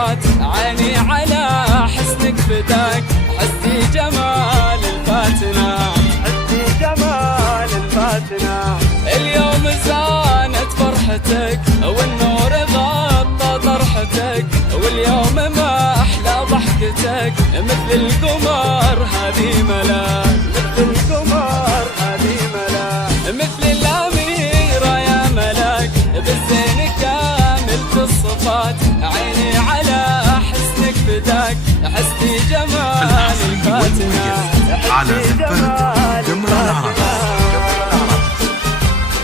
الصفات، عيني على حسنك فداك، حسي جمال الفاتنة، حسي جمال الفاتنة. اليوم زانت فرحتك والنور غطى طرحتك، واليوم ما أحلى ضحكتك، مثل القمر هذه ملاك، مثل القمر هذه ملاك، مثل الأميرة يا ملاك، بالزين كاملة الصفات، عيني على حسنك فداك، حسي جمال الفاتنة، حسي جمال الفاتنة.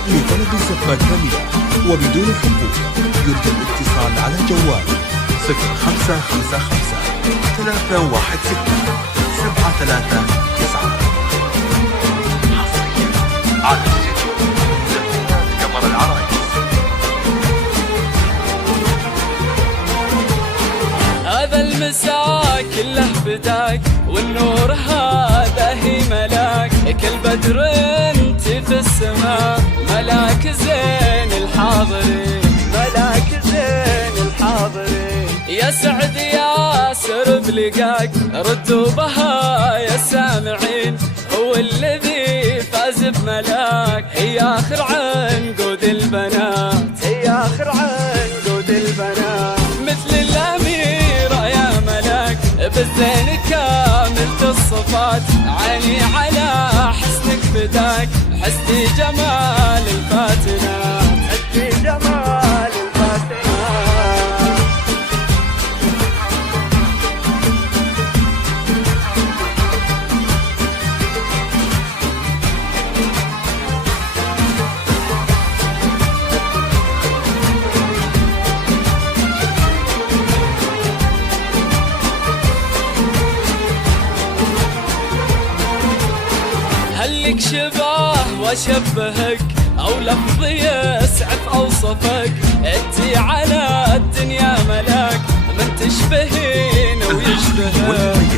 لطلب الصفقة كاملة وبدون حقوق يرجى الاتصال على الجوال 0555 316 739 حصريا على استديو تسجيلات قمر العرايس. هذا المساء كله فداك، والنور هذا هي ملاك، كل بدر انت في السماء، ملاك زين الحاضرين، ملاك زين الحاضرين. يا سعد يا سر بلقاك، ردوا بها يا سامعين، هو الذي فاز بملاك، هي آخر عنقود البنات، هي آخر عنقود البنات. مثل الأميرة يا ملاك، بالزين كاملة الصفات، عيني على حسنك فداك، حسي جمال الفاتنة، حسي جمال الفاتنة. هل لك شباه واشبهك، او لفظي يسعف اوصفك، انتي على الدنيا ملاك، من تشبهين ويشبهك،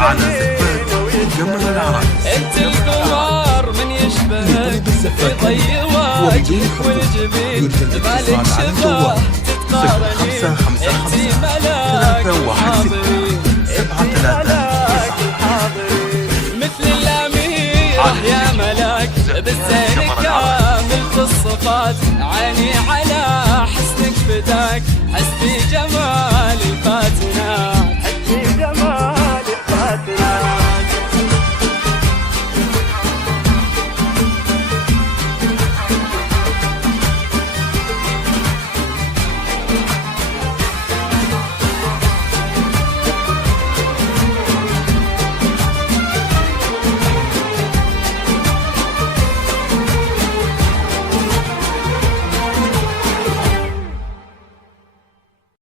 على زفاف قمر العرايس. انت القمر من يشبهك، يضيع وجهك والجبين، مالك شباه تتقارنين، انتي ملاك الحاضرين، انتي ملاك الحاضرين. مثل الأميرة يا ملاك، بالزين كاملة الصفات، عيني على حسنك فداك، حسي جمال الفاتنة، حسي جمال